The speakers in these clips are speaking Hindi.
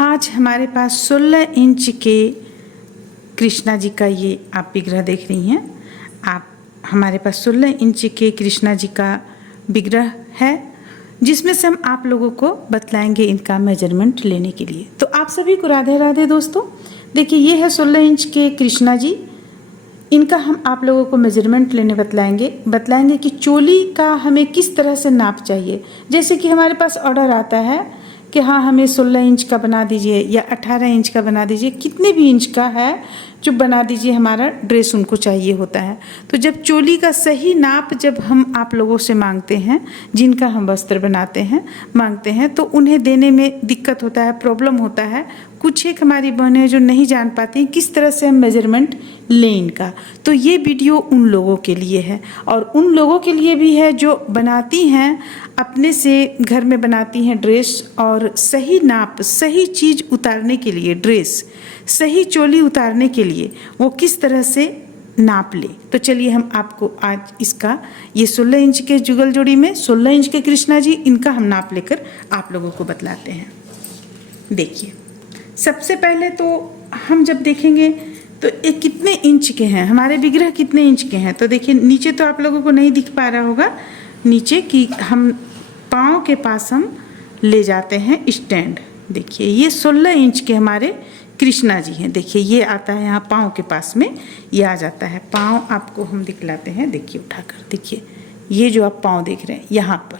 आज हमारे पास 16 इंच के कृष्णा जी का ये आप विग्रह देख रही हैं। आप हमारे पास 16 इंच के कृष्णा जी का विग्रह है, जिसमें से हम आप लोगों को बतलाएंगे इनका मेजरमेंट लेने के लिए। तो आप सभी को राधे राधे दोस्तों। देखिए ये है 16 इंच के कृष्णा जी। इनका हम आप लोगों को मेजरमेंट लेने बतलाएंगे कि चोली का हमें किस तरह से नाप चाहिए। जैसे कि हमारे पास ऑर्डर आता है कि हाँ हमें 16 इंच का बना दीजिए या 18 इंच का बना दीजिए, कितने भी इंच का है जो बना दीजिए, हमारा ड्रेस उनको चाहिए होता है। तो जब चोली का सही नाप जब हम आप लोगों से मांगते हैं, जिनका हम वस्त्र बनाते हैं मांगते हैं, तो उन्हें देने में दिक्कत होता है, प्रॉब्लम होता है। कुछ एक हमारी बहनें जो नहीं जान पाती किस तरह से हम मेजरमेंट लें इनका, तो ये वीडियो उन लोगों के लिए है और उन लोगों के लिए भी है जो बनाती हैं, अपने से घर में बनाती हैं ड्रेस, और सही नाप सही चीज़ उतारने के लिए, ड्रेस सही चोली उतारने के लिए वो किस तरह से नाप ले। तो चलिए हम आपको आज इसका ये 16 इंच के जुगल जोड़ी में 16 इंच के कृष्णा जी, इनका हम नाप लेकर आप लोगों को बतलाते हैं। देखिए सबसे पहले तो हम जब देखेंगे तो ये कितने इंच के हैं, हमारे विग्रह कितने इंच के हैं। तो देखिए नीचे तो आप लोगों को नहीं दिख पा रहा होगा, नीचे की हम पाँव के पास हम ले जाते हैं स्टैंड। देखिए ये 16 इंच के हमारे कृष्णा जी हैं। देखिए ये आता है यहाँ पाँव के पास में, ये आ जाता है। पाँव आपको हम दिखलाते हैं, देखिए उठाकर, देखिए ये जो आप पाँव देख रहे हैं यहाँ पर,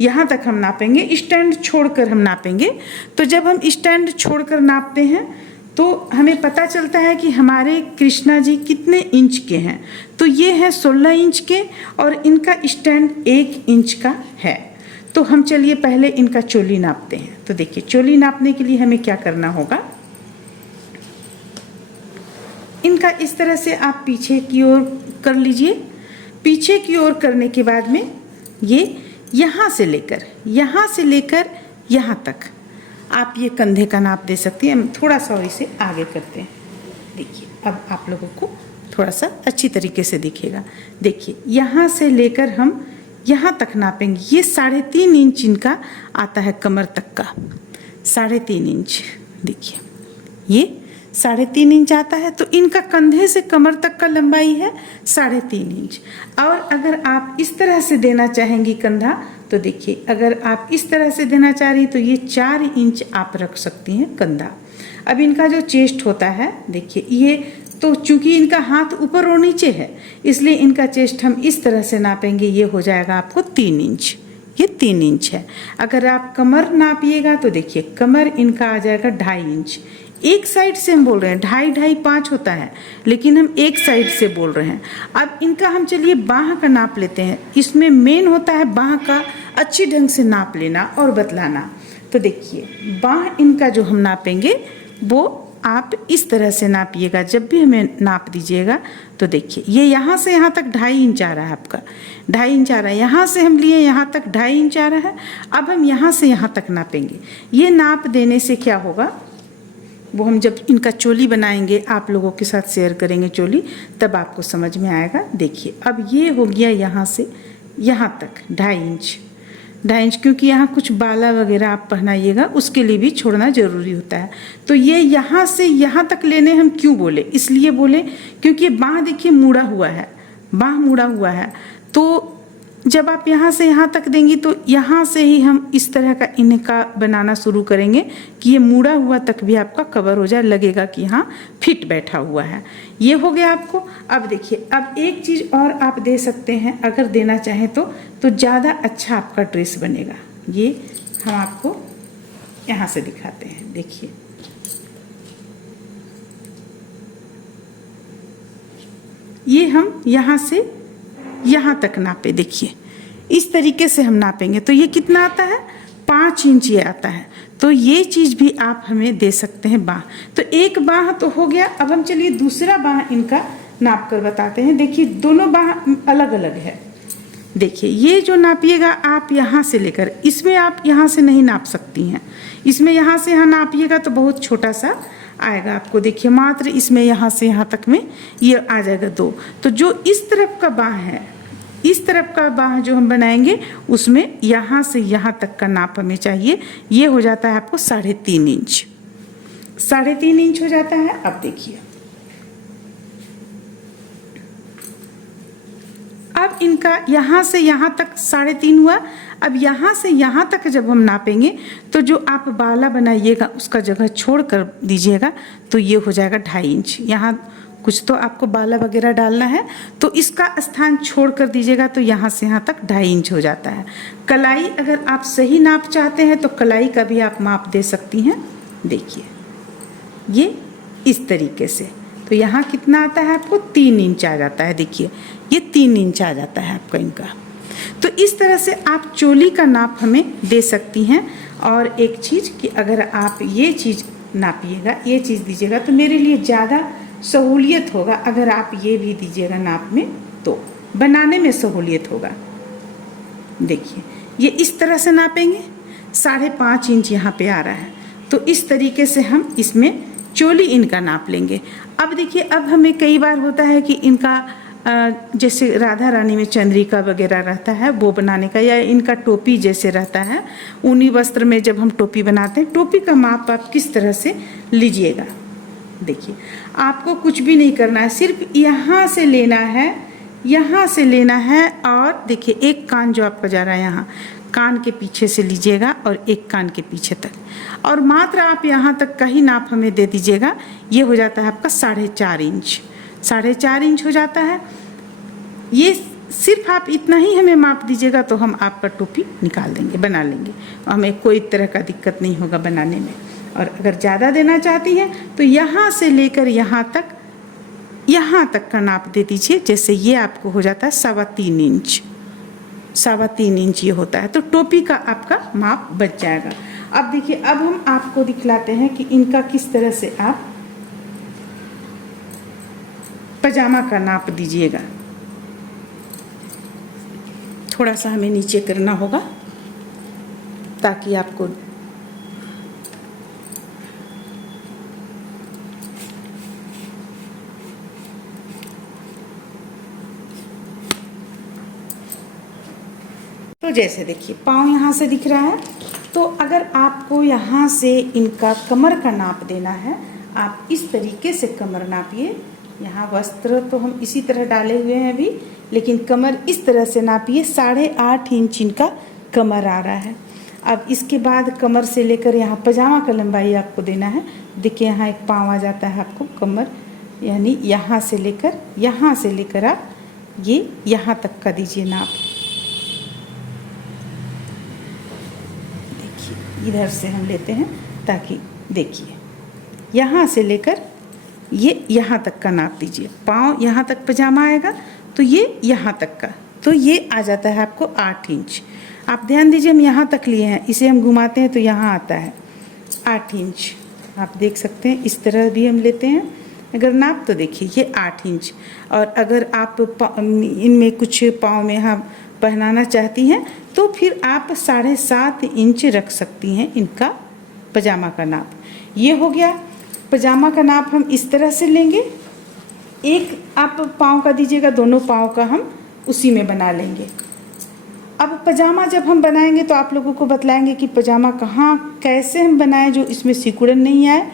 यहाँ तक हम नापेंगे, स्टैंड छोड़कर हम नापेंगे। तो जब हम स्टैंड छोड़कर नापते हैं तो हमें पता चलता है कि हमारे कृष्णा जी कितने इंच के हैं। तो ये है 16 इंच के और इनका स्टैंड 1 इंच का है। तो हम चलिए पहले इनका चोली नापते हैं। तो देखिए चोली नापने के लिए हमें क्या करना होगा, इनका इस तरह से आप पीछे की ओर कर लीजिए। पीछे की ओर करने के बाद में ये यहाँ से लेकर यहाँ तक आप ये कंधे का नाप दे सकती हैं। हम थोड़ा सा और इसे आगे करते हैं। देखिए अब आप लोगों को थोड़ा सा अच्छी तरीके से दिखेगा। देखिए यहाँ से लेकर हम यहाँ तक नापेंगे। ये 3.5 इंच इनका आता है कमर तक का, 3.5 इंच। देखिए ये 3.5 इंच आता है। तो इनका कंधे से कमर तक का लंबाई है 3.5 इंच। और अगर आप इस तरह से देना चाहेंगी कंधा, तो देखिए अगर आप इस तरह से देना चाह रही तो ये 4 इंच आप रख सकती हैं कंधा। अब इनका जो चेस्ट होता है, देखिए ये तो चूंकि इनका हाथ ऊपर और नीचे है, इसलिए इनका चेस्ट हम इस तरह से नापेंगे। ये हो जाएगा आपको 3 इंच, ये 3 इंच है। अगर आप कमर नापिएगा तो देखिए कमर इनका आ जाएगा 2.5 इंच। एक साइड से हम बोल रहे हैं, 2.5 5 होता है, लेकिन हम एक साइड से बोल रहे हैं। अब इनका हम चलिए बाह का नाप लेते हैं। इसमें मेन होता है बाह का अच्छी ढंग से नाप लेना और बतलाना। तो देखिए बाह इनका जो हम नापेंगे वो आप इस तरह से नापिएगा। जब भी हमें नाप दीजिएगा तो देखिए ये यहाँ से यहाँ तक 2.5 इंच आ रहा है, आपका 2.5 इंच आ रहा है। यहाँ से हम लिए यहाँ तक 2.5 इंच आ रहा है। अब हम यहाँ से यहाँ तक नापेंगे। ये नाप देने से क्या होगा, वो हम जब इनका चोली बनाएंगे आप लोगों के साथ शेयर करेंगे चोली, तब आपको समझ में आएगा। देखिए अब ये हो गया यहाँ से यहाँ तक 2.5 इंच, क्योंकि यहाँ कुछ बाला वगैरह आप पहनाइएगा उसके लिए भी छोड़ना ज़रूरी होता है। तो ये यहाँ से यहाँ तक लेने हम क्यों बोले, इसलिए बोले क्योंकि ये बाँह देखिए मुड़ा हुआ है, बाँह मुड़ा हुआ है। तो जब आप यहाँ से यहाँ तक देंगी तो यहाँ से ही हम इस तरह का इनका बनाना शुरू करेंगे कि ये मुड़ा हुआ तक भी आपका कवर हो जाए, लगेगा कि हाँ फिट बैठा हुआ है। ये हो गया आपको। अब देखिए अब एक चीज़ और आप दे सकते हैं, अगर देना चाहें तो ज़्यादा अच्छा आपका ड्रेस बनेगा। ये हम आपको यहाँ से दिखाते हैं। देखिए ये हम यहाँ से यहाँ तक नापे, देखिए इस तरीके से हम नापेंगे तो ये कितना आता है, 5 इंच ये आता है। तो ये चीज़ भी आप हमें दे सकते हैं। बाँह तो एक बाँह तो हो गया। अब हम चलिए दूसरा बाँह इनका नाप कर बताते हैं। देखिए दोनों बाँह अलग अलग है। देखिए ये जो नापिएगा आप यहाँ से लेकर, इसमें आप यहाँ से नहीं नाप सकती हैं। इसमें यहाँ से यहाँ नापिएगा तो बहुत छोटा सा आएगा आपको। देखिए मात्र इसमें यहाँ से यहाँ तक में ये आ जाएगा 2। तो जो इस तरफ का बाँह है इस तरफ का बाह जो हम बनाएंगे उसमें यहाँ से यहाँ तक का नाप हमें चाहिए। ये हो जाता है आपको 3.5 इंच, 3.5 इंच हो जाता है। अब देखिए, अब इनका यहाँ से यहाँ तक 3.5 हुआ। अब यहाँ से यहाँ तक जब हम नापेंगे तो जो आप बाला बनाइएगा उसका जगह छोड़ कर दीजिएगा, तो ये हो जाएगा 2.5 इंच। यहाँ कुछ तो आपको बाला वगैरह डालना है तो इसका स्थान छोड़ कर दीजिएगा, तो यहाँ से यहाँ तक 2.5 इंच हो जाता है। कलाई अगर आप सही नाप चाहते हैं तो कलाई का भी आप माप दे सकती हैं। देखिए ये इस तरीके से, तो यहाँ कितना आता है आपको 3 इंच आ जाता है। देखिए ये 3 इंच आ जाता है आपका इनका। तो इस तरह से आप चोली का नाप हमें दे सकती हैं। और एक चीज़ कि अगर आप ये चीज़ नापिएगा, ये चीज़ दीजिएगा तो मेरे लिए ज़्यादा सहूलियत होगा। अगर आप ये भी दीजिएगा नाप में तो बनाने में सहूलियत होगा। देखिए ये इस तरह से नापेंगे, 5.5 इंच यहाँ पे आ रहा है, तो इस तरीके से हम इसमें चोली इनका नाप लेंगे। अब देखिए, अब हमें कई बार होता है कि इनका जैसे राधा रानी में चंद्रिका वगैरह रहता है वो बनाने का, या इनका टोपी जैसे रहता है, ऊनी वस्त्र में जब हम टोपी बनाते हैं, टोपी का माप आप किस तरह से लीजिएगा। देखिए आपको कुछ भी नहीं करना है, सिर्फ यहाँ से लेना है, यहाँ से लेना है। और देखिए एक कान जो आपका जा रहा है यहाँ, कान के पीछे से लीजिएगा और एक कान के पीछे तक, और मात्र आप यहाँ तक का ही नाप हमें दे दीजिएगा। ये हो जाता है आपका 4.5 इंच, 4.5 इंच हो जाता है। ये सिर्फ आप इतना ही हमें माप दीजिएगा तो हम आपका टोपी निकाल देंगे, बना लेंगे, हमें कोई तरह का दिक्कत नहीं होगा बनाने में। और अगर ज़्यादा देना चाहती हैं तो यहाँ से लेकर यहाँ तक का नाप दे दीजिए। जैसे ये आपको हो जाता है 3.25 इंच, 3.25 इंच ये होता है, तो टोपी का आपका माप बच जाएगा। अब देखिए, अब हम आपको दिखलाते हैं कि इनका किस तरह से आप पजामा का नाप दीजिएगा। थोड़ा सा हमें नीचे करना होगा ताकि आपको तो जैसे देखिए पाँव यहाँ से दिख रहा है, तो अगर आपको यहाँ से इनका कमर का नाप देना है, आप इस तरीके से कमर नापिए। यहाँ वस्त्र तो हम इसी तरह डाले हुए हैं अभी, लेकिन कमर इस तरह से नापिए। 8.5 इंच इनका कमर आ रहा है। अब इसके बाद कमर से लेकर यहाँ पजामा का लंबाई आपको देना है। देखिए यहाँ एक पाँव आ जाता है आपको कमर, यानी यहाँ से लेकर आप ये यहाँ तक का दीजिए नाप। देखिए इधर से हम लेते हैं ताकि देखिए यहाँ से लेकर ये यहाँ तक का नाप दीजिए। पाँव यहाँ तक पजामा आएगा तो ये यहाँ तक का, तो ये आ जाता है आपको 8 इंच। आप ध्यान दीजिए हम यहाँ तक लिए हैं, इसे हम घुमाते हैं तो यहाँ आता है 8 इंच। आप देख सकते हैं इस तरह भी हम लेते हैं अगर नाप, तो देखिए ये 8 इंच। और अगर आप इनमें कुछ पाँव में यहाँ पहनाना चाहती हैं तो फिर आप 7.5 इंच रख सकती हैं इनका पजामा का नाप। ये हो गया पजामा का नाप। हम इस तरह से लेंगे, एक आप पाँव का दीजिएगा, दोनों पाँव का हम उसी में बना लेंगे। अब पजामा जब हम बनाएंगे तो आप लोगों को बतलाएंगे कि पजामा कहाँ कैसे हम बनाएं जो इसमें सिकुड़न नहीं आए।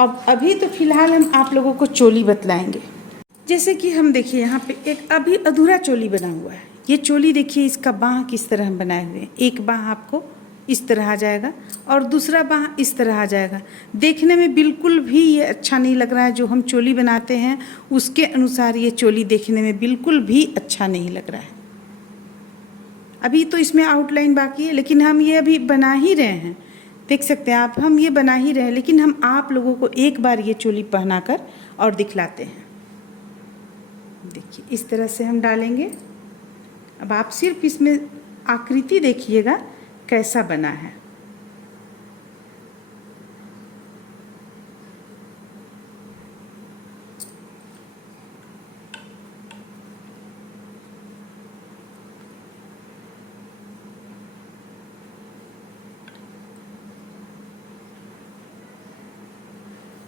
अब अभी तो फिलहाल हम आप लोगों को चोली बतलाएंगे। जैसे कि हम देखिए यहाँ पे एक अभी अधूरा चोली बना हुआ है। ये चोली देखिए, इसका बाँह किस तरह हम बनाए हुए हैं। एक बाँह आपको इस तरह आ जाएगा और दूसरा बाँह इस तरह आ जाएगा। देखने में बिल्कुल भी ये अच्छा नहीं लग रहा है। जो हम चोली बनाते हैं उसके अनुसार ये चोली देखने में बिल्कुल भी अच्छा नहीं लग रहा है। अभी तो इसमें आउटलाइन बाकी है, लेकिन हम ये अभी बना ही रहे हैं। देख सकते हैं आप, हम ये बना ही रहे हैं, लेकिन हम आप लोगों को एक बार ये चोली पहनाकर और दिखलाते हैं। देखिए इस तरह से हम डालेंगे। अब आप सिर्फ इसमें आकृति देखिएगा कैसा बना है।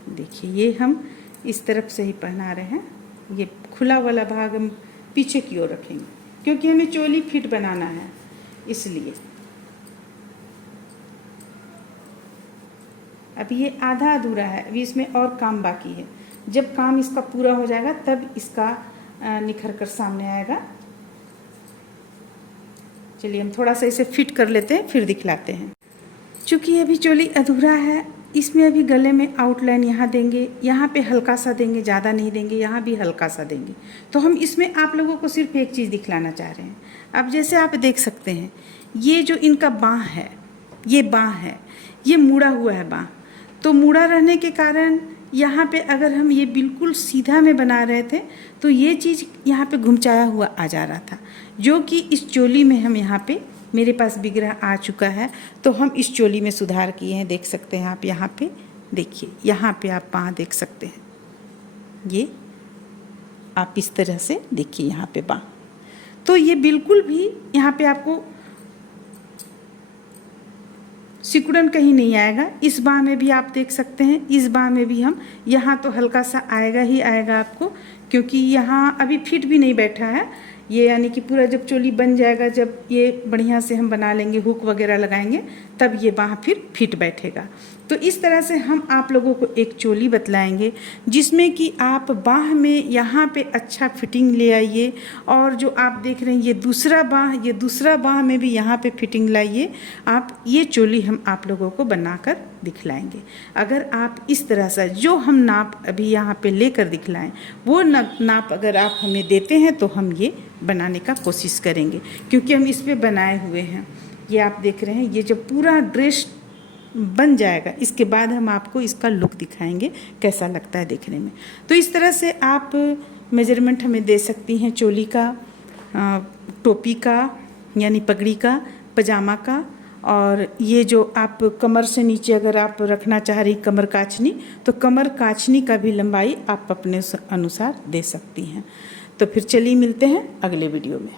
देखिए ये हम इस तरफ से ही पहना रहे हैं। ये खुला वाला भाग हम पीछे की ओर रखेंगे। क्योंकि हमें चोली फिट बनाना है इसलिए। अभी ये आधा अधूरा है, अभी इसमें और काम बाकी है। जब काम इसका पूरा हो जाएगा तब इसका निखर कर सामने आएगा। चलिए हम थोड़ा सा इसे फिट कर लेते हैं, फिर दिखलाते हैं। चूँकि अभी चोली अधूरा है, इसमें अभी गले में आउटलाइन यहाँ देंगे, यहाँ पे हल्का सा देंगे, ज़्यादा नहीं देंगे, यहाँ भी हल्का सा देंगे। तो हम इसमें आप लोगों को सिर्फ एक चीज़ दिखलाना चाह रहे हैं। अब जैसे आप देख सकते हैं, ये जो इनका बाँह है, ये बाँह है, ये मुड़ा हुआ है बाँह। तो मुड़ा रहने के कारण यहाँ पे अगर हम ये बिल्कुल सीधा में बना रहे थे तो ये चीज़ यहाँ पे घुमचाया हुआ आ जा रहा था, जो कि इस चोली में हम यहाँ पे मेरे पास बिगड़ा आ चुका है। तो हम इस चोली में सुधार किए हैं, देख सकते हैं आप। यहाँ पे देखिए, यहाँ पे आप बाँह देख सकते हैं, ये आप इस तरह से देखिए यहाँ पे बाँह। तो ये बिल्कुल भी यहाँ पे आपको सिकुड़न कहीं नहीं आएगा। इस बाँह में भी आप देख सकते हैं, इस बाँह में भी हम, यहाँ तो हल्का सा आएगा ही आएगा आपको, क्योंकि यहाँ अभी फिट भी नहीं बैठा है ये, यानी कि पूरा जब चोली बन जाएगा, जब ये बढ़िया से हम बना लेंगे, हुक वगैरह लगाएंगे, तब ये बाँह फिर फिट बैठेगा। तो इस तरह से हम आप लोगों को एक चोली बतलाएंगे जिसमें कि आप बाँह में यहाँ पे अच्छा फिटिंग ले आइए, और जो आप देख रहे हैं ये दूसरा बाँह में भी यहाँ पे फिटिंग लाइए। आप ये चोली हम आप लोगों को बनाकर दिखलाएंगे। अगर आप इस तरह से जो हम नाप अभी यहाँ पे लेकर दिखलाएं, वो नाप अगर आप हमें देते हैं तो हम ये बनाने का कोशिश करेंगे, क्योंकि हम इस पे बनाए हुए हैं। ये आप देख रहे हैं, ये जब पूरा ड्रेस बन जाएगा इसके बाद हम आपको इसका लुक दिखाएंगे कैसा लगता है देखने में। तो इस तरह से आप मेजरमेंट हमें दे सकती हैं चोली का, टोपी का यानी पगड़ी का, पजामा का, और ये जो आप कमर से नीचे अगर आप रखना चाह रही कमर काछनी, तो कमर काछनी का भी लंबाई आप अपने अनुसार दे सकती हैं। तो फिर चलिए मिलते हैं अगले वीडियो में।